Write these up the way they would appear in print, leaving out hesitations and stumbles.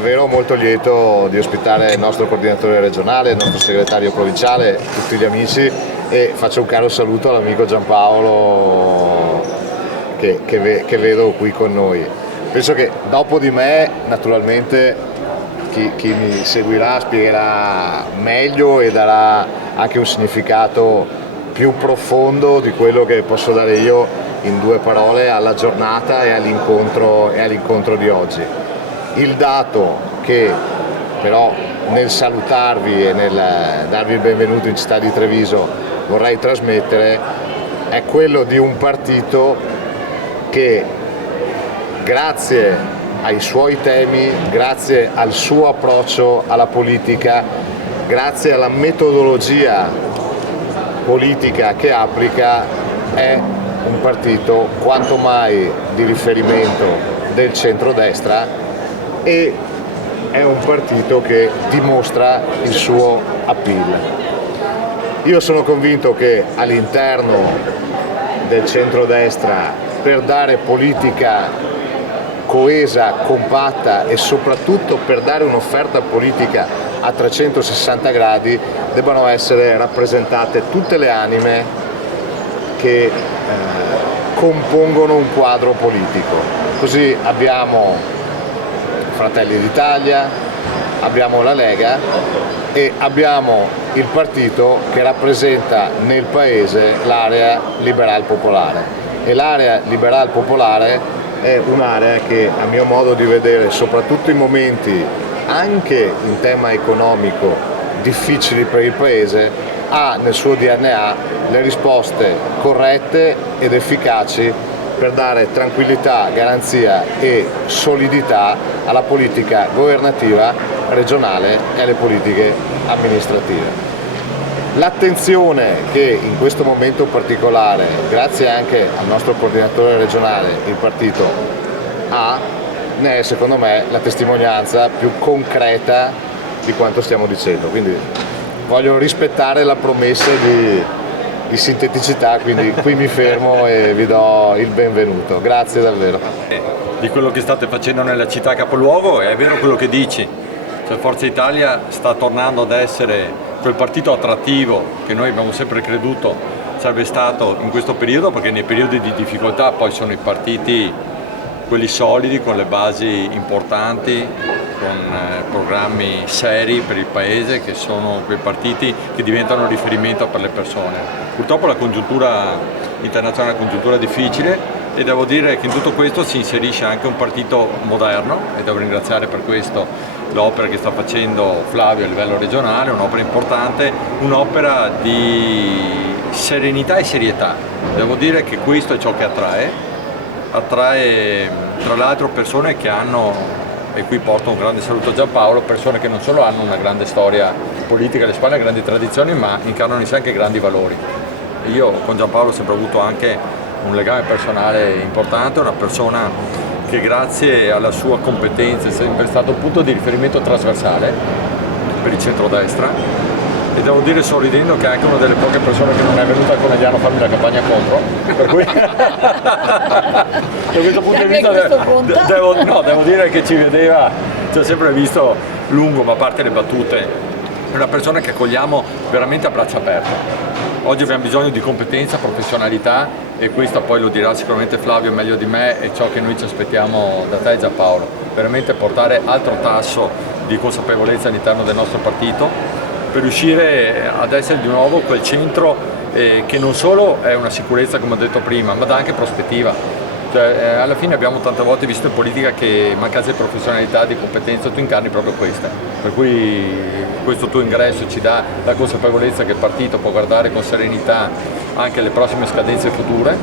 Davvero molto lieto di ospitare il nostro coordinatore regionale, il nostro segretario provinciale, tutti gli amici, e faccio un caro saluto all'amico Giampaolo che vedo qui con noi. Penso che dopo di me naturalmente chi mi seguirà spiegherà meglio e darà anche un significato più profondo di quello che posso dare io in due parole alla giornata e all'incontro di oggi. Il dato che però nel salutarvi e nel darvi il benvenuto in città di Treviso vorrei trasmettere è quello di un partito che grazie ai suoi temi, grazie al suo approccio alla politica, grazie alla metodologia politica che applica, è un partito quanto mai di riferimento del centrodestra e è un partito che dimostra il suo appeal. Io sono convinto che all'interno del centrodestra, per dare politica coesa, compatta e soprattutto per dare un'offerta politica a 360 gradi, debbano essere rappresentate tutte le anime che compongono un quadro politico. Così abbiamo Fratelli d'Italia, abbiamo la Lega e abbiamo il partito che rappresenta nel paese l'area liberal popolare. E l'area liberal popolare è un'area che, a mio modo di vedere, soprattutto in momenti anche in tema economico difficili per il paese, ha nel suo DNA le risposte corrette ed efficaci per dare tranquillità, garanzia e solidità alla politica governativa regionale e alle politiche amministrative. L'attenzione che in questo momento particolare, grazie anche al nostro coordinatore regionale, il partito ha, ne è secondo me la testimonianza più concreta di quanto stiamo dicendo. Quindi voglio rispettare la promessa di sinteticità, quindi qui mi fermo e vi do il benvenuto. Grazie davvero. Di quello che state facendo nella città capoluogo, è vero quello che dici, cioè Forza Italia sta tornando ad essere quel partito attrattivo che noi abbiamo sempre creduto sarebbe stato in questo periodo, perché nei periodi di difficoltà poi sono i partiti quelli solidi, con le basi importanti, con programmi seri per il Paese, che sono quei partiti che diventano riferimento per le persone. Purtroppo la congiuntura internazionale è una congiuntura difficile e devo dire che in tutto questo si inserisce anche un partito moderno e devo ringraziare per questo l'opera che sta facendo Flavio a livello regionale, un'opera importante, un'opera di serenità e serietà. Devo dire che questo è ciò che attrae tra l'altro persone che hanno, e qui porto un grande saluto a Giampaolo, persone che non solo hanno una grande storia politica alle spalle, grandi tradizioni, ma incarnano in sé anche grandi valori. E io con Giampaolo ho sempre avuto anche un legame personale importante, una persona che grazie alla sua competenza è sempre stato un punto di riferimento trasversale per il centrodestra, e devo dire sorridendo che è anche una delle poche persone che non è venuta a Conegliano a farmi la campagna contro, per cui da questo punto di vista devo dire che ci vedeva, ci ha sempre visto lungo, ma a parte le battute, è una persona che accogliamo veramente a braccia aperte. Oggi abbiamo bisogno di competenza, professionalità, e questa poi lo dirà sicuramente Flavio meglio di me, è ciò che noi ci aspettiamo da te Giampaolo, veramente portare altro tasso di consapevolezza all'interno del nostro partito per riuscire ad essere di nuovo quel centro che non solo è una sicurezza, come ho detto prima, ma dà anche prospettiva. Cioè, alla fine abbiamo tante volte visto in politica che mancanza di professionalità, di competenza, tu incarni proprio questa, per cui questo tuo ingresso ci dà la consapevolezza che il partito può guardare con serenità anche le prossime scadenze future.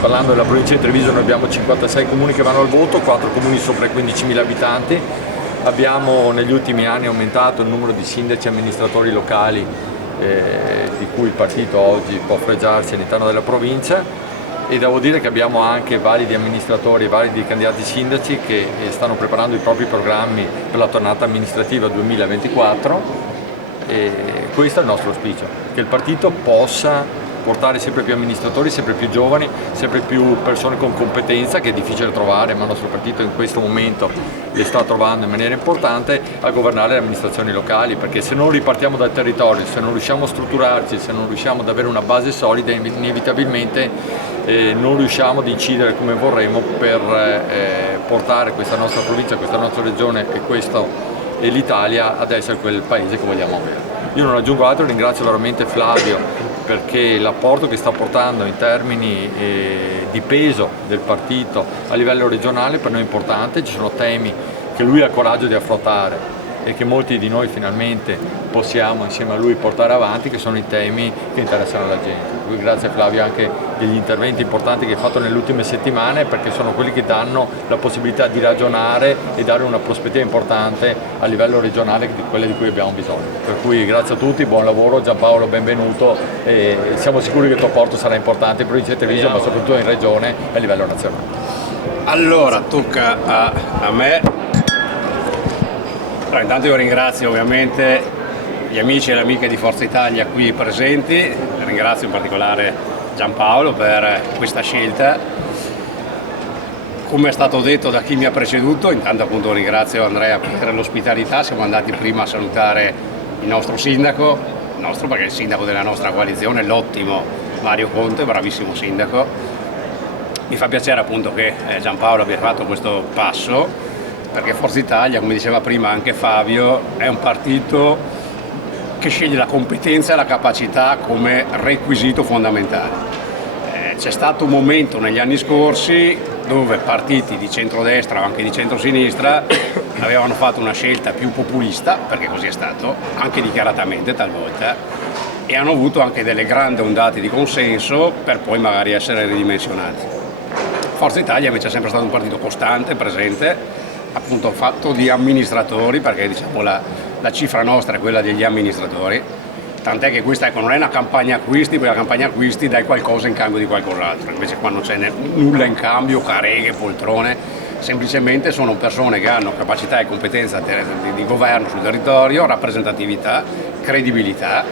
Parlando della provincia di Treviso, noi abbiamo 56 comuni che vanno al voto, 4 comuni sopra i 15.000 abitanti, abbiamo negli ultimi anni aumentato il numero di sindaci e amministratori locali di cui il partito oggi può fregiarsi all'interno della provincia, e devo dire che abbiamo anche validi amministratori e validi candidati sindaci che stanno preparando i propri programmi per la tornata amministrativa 2024, e questo è il nostro auspicio, che il partito possa portare sempre più amministratori, sempre più giovani, sempre più persone con competenza, che è difficile trovare, ma il nostro partito in questo momento le sta trovando in maniera importante, a governare le amministrazioni locali, perché se non ripartiamo dal territorio, se non riusciamo a strutturarci, se non riusciamo ad avere una base solida, inevitabilmente non riusciamo ad incidere come vorremmo per portare questa nostra provincia, questa nostra regione e l'Italia ad essere quel paese che vogliamo avere. Io non aggiungo altro, ringrazio veramente Flavio perché l'apporto che sta portando in termini di peso del partito a livello regionale per noi è importante. Ci sono temi che lui ha il coraggio di affrontare e che molti di noi finalmente possiamo insieme a lui portare avanti, che sono i temi che interessano la gente. Quindi grazie Flavio anche degli interventi importanti che hai fatto nelle ultime settimane, perché sono quelli che danno la possibilità di ragionare e dare una prospettiva importante a livello regionale, di quelle di cui abbiamo bisogno. Per cui grazie a tutti, buon lavoro Giampaolo, benvenuto, e siamo sicuri che il tuo apporto sarà importante in provincia di Treviso, ma soprattutto in regione e a livello nazionale. Allora tocca a me. Allora, intanto io ringrazio ovviamente gli amici e le amiche di Forza Italia qui presenti, ringrazio in particolare Giampaolo per questa scelta. Come è stato detto da chi mi ha preceduto, intanto appunto ringrazio Andrea per l'ospitalità, siamo andati prima a salutare il nostro sindaco, perché è il sindaco della nostra coalizione, l'ottimo Mario Conte, bravissimo sindaco. Mi fa piacere appunto che Giampaolo abbia fatto questo passo, perché Forza Italia, come diceva prima anche Fabio, è un partito che sceglie la competenza e la capacità come requisito fondamentale. C'è stato un momento negli anni scorsi dove partiti di centrodestra o anche di centrosinistra avevano fatto una scelta più populista, perché così è stato, anche dichiaratamente talvolta, e hanno avuto anche delle grandi ondate di consenso per poi magari essere ridimensionati. Forza Italia invece è sempre stato un partito costante, presente, appunto fatto di amministratori, perché diciamo la cifra nostra è quella degli amministratori, tant'è che questa non è una campagna acquisti, perché la campagna acquisti dai qualcosa in cambio di qualcos'altro, invece qua non c'è nulla in cambio, careghe, poltrone, semplicemente sono persone che hanno capacità e competenza di governo sul territorio, rappresentatività, credibilità.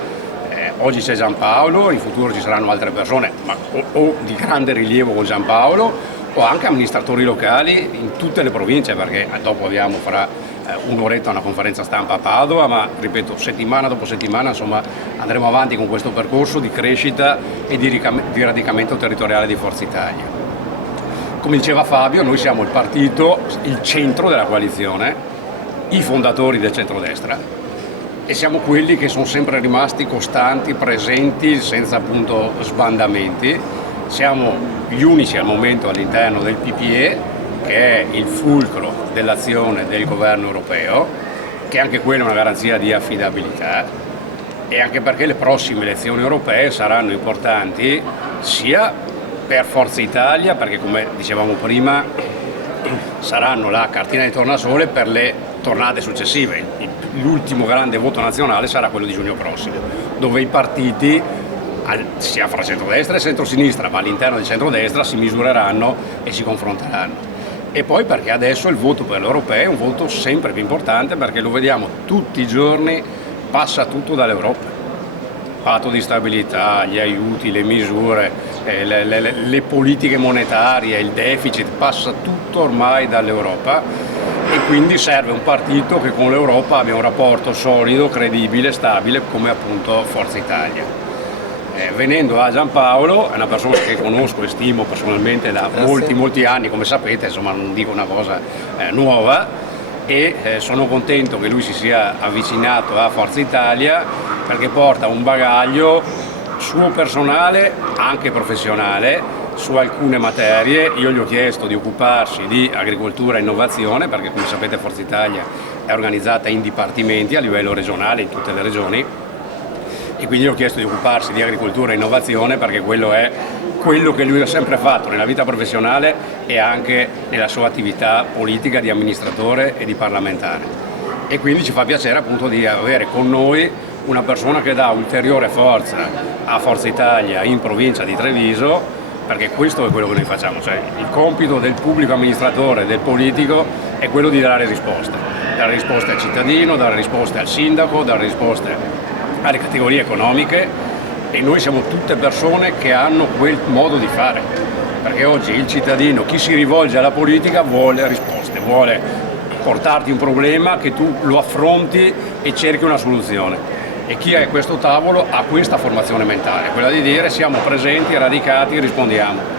Oggi c'è Giampaolo, in futuro ci saranno altre persone, ma o di grande rilievo con Giampaolo, o anche amministratori locali in tutte le province, perché dopo abbiamo fra un'oretta una conferenza stampa a Padova, ma ripeto, settimana dopo settimana insomma andremo avanti con questo percorso di crescita e di radicamento territoriale di Forza Italia. Come diceva Fabio, noi siamo il partito, il centro della coalizione, i fondatori del centrodestra, e siamo quelli che sono sempre rimasti costanti, presenti, senza appunto sbandamenti. Siamo gli unici al momento all'interno del PPE, che è il fulcro dell'azione del governo europeo, che anche quella è una garanzia di affidabilità, e anche perché le prossime elezioni europee saranno importanti sia per Forza Italia, perché come dicevamo prima saranno la cartina di tornasole per le tornate successive. L'ultimo grande voto nazionale sarà quello di giugno prossimo, dove i partiti sia fra centrodestra e centrosinistra, ma all'interno del centrodestra si misureranno e si confronteranno. E poi perché adesso il voto per l'europeo è un voto sempre più importante, perché lo vediamo tutti i giorni, passa tutto dall'Europa. Patto di stabilità, gli aiuti, le misure, le politiche monetarie, il deficit, passa tutto ormai dall'Europa, e quindi serve un partito che con l'Europa abbia un rapporto solido, credibile, stabile, come appunto Forza Italia. Venendo a Giampaolo, è una persona che conosco e stimo personalmente da molti anni, come sapete, insomma non dico una cosa nuova, e sono contento che lui si sia avvicinato a Forza Italia, perché porta un bagaglio suo personale, anche professionale, su alcune materie. Io gli ho chiesto di occuparsi di agricoltura e innovazione, perché come sapete Forza Italia è organizzata in dipartimenti a livello regionale in tutte le regioni, e quindi gli ho chiesto di occuparsi di agricoltura e innovazione, perché quello è quello che lui ha sempre fatto nella vita professionale e anche nella sua attività politica di amministratore e di parlamentare. E quindi ci fa piacere appunto di avere con noi una persona che dà ulteriore forza a Forza Italia in provincia di Treviso, perché questo è quello che noi facciamo, cioè il compito del pubblico amministratore, del politico, è quello di dare risposte al cittadino, dare risposte al sindaco, dare risposte alle categorie economiche, e noi siamo tutte persone che hanno quel modo di fare, perché oggi il cittadino, chi si rivolge alla politica, vuole risposte, vuole portarti un problema che tu lo affronti e cerchi una soluzione. E chi è a questo tavolo ha questa formazione mentale, quella di dire siamo presenti, radicati, rispondiamo.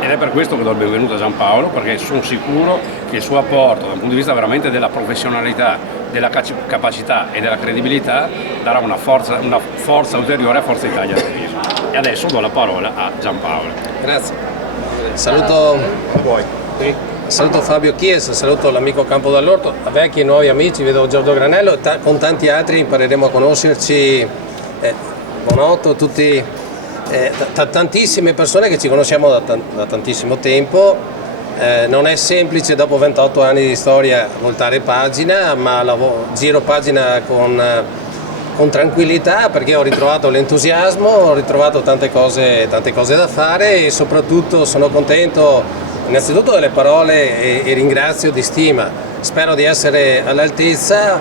Ed è per questo che do il benvenuto a Giampaolo, perché sono sicuro che il suo apporto dal punto di vista veramente della professionalità, della capacità e della credibilità darà una forza ulteriore a Forza Italia Treviso. E adesso do la parola a Giampaolo. Grazie. Saluto Fabio Chiesa, saluto l'amico Campo Dall'Orto, a vecchi e nuovi amici, vedo Giorgio Granello e con tanti altri impareremo a conoscerci. Bonotto, tutti, tantissime persone che ci conosciamo da tantissimo tempo. Non è semplice dopo 28 anni di storia voltare pagina, ma giro pagina con tranquillità, perché ho ritrovato l'entusiasmo, ho ritrovato tante cose da fare e soprattutto sono contento innanzitutto delle parole e ringrazio di stima. Spero di essere all'altezza,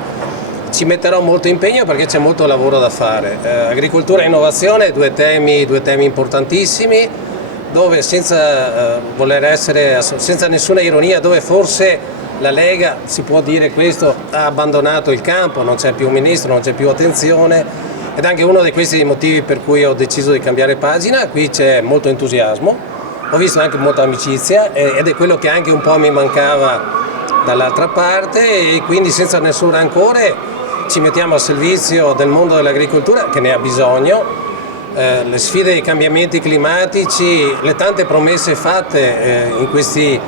ci metterò molto impegno perché c'è molto lavoro da fare. Agricoltura e innovazione, due temi importantissimi, dove senza nessuna ironia, dove forse la Lega, si può dire questo, ha abbandonato il campo, non c'è più un ministro, non c'è più attenzione, ed è anche uno di questi motivi per cui ho deciso di cambiare pagina. Qui c'è molto entusiasmo, ho visto anche molta amicizia ed è quello che anche un po' mi mancava dall'altra parte, e quindi senza nessun rancore ci mettiamo a servizio del mondo dell'agricoltura che ne ha bisogno. Le sfide dei cambiamenti climatici, le tante promesse fatte in questi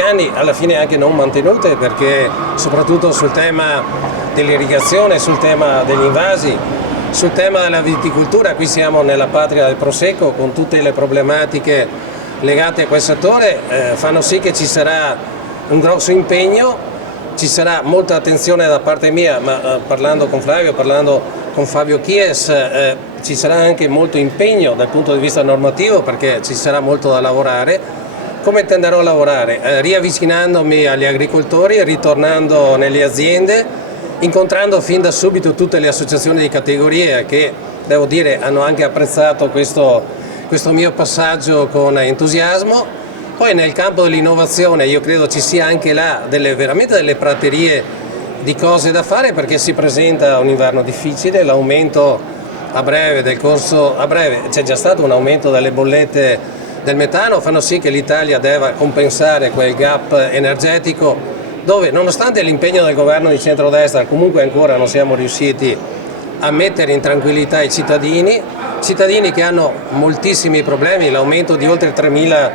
anni alla fine anche non mantenute, perché soprattutto sul tema dell'irrigazione, sul tema degli invasi, sul tema della viticoltura, qui siamo nella patria del Prosecco con tutte le problematiche legate a quel settore, fanno sì che ci sarà un grosso impegno, ci sarà molta attenzione da parte mia, ma parlando con Flavio, parlando con Fabio Chies, ci sarà anche molto impegno dal punto di vista normativo, perché ci sarà molto da lavorare. Come tenderò a lavorare? Riavvicinandomi agli agricoltori, ritornando nelle aziende, incontrando fin da subito tutte le associazioni di categorie che, devo dire, hanno anche apprezzato questo mio passaggio con entusiasmo. Poi nel campo dell'innovazione io credo ci sia anche là veramente delle praterie di cose da fare, perché si presenta un inverno difficile, l'aumento a breve c'è già stato un aumento delle bollette del metano, fanno sì che l'Italia debba compensare quel gap energetico dove, nonostante l'impegno del governo di centrodestra, comunque ancora non siamo riusciti a mettere in tranquillità i cittadini che hanno moltissimi problemi. L'aumento di oltre 3.000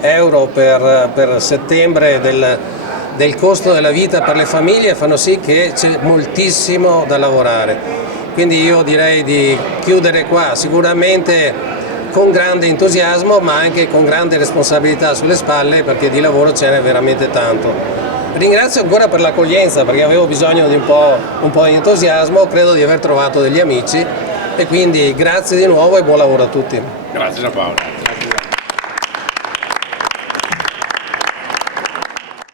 euro per settembre del costo della vita per le famiglie fanno sì che c'è moltissimo da lavorare. Quindi io direi di chiudere qua, sicuramente con grande entusiasmo ma anche con grande responsabilità sulle spalle, perché di lavoro ce n'è veramente tanto. Ringrazio ancora per l'accoglienza, perché avevo bisogno di un po' di entusiasmo, credo di aver trovato degli amici, e quindi grazie di nuovo e buon lavoro a tutti. Grazie Giampaolo.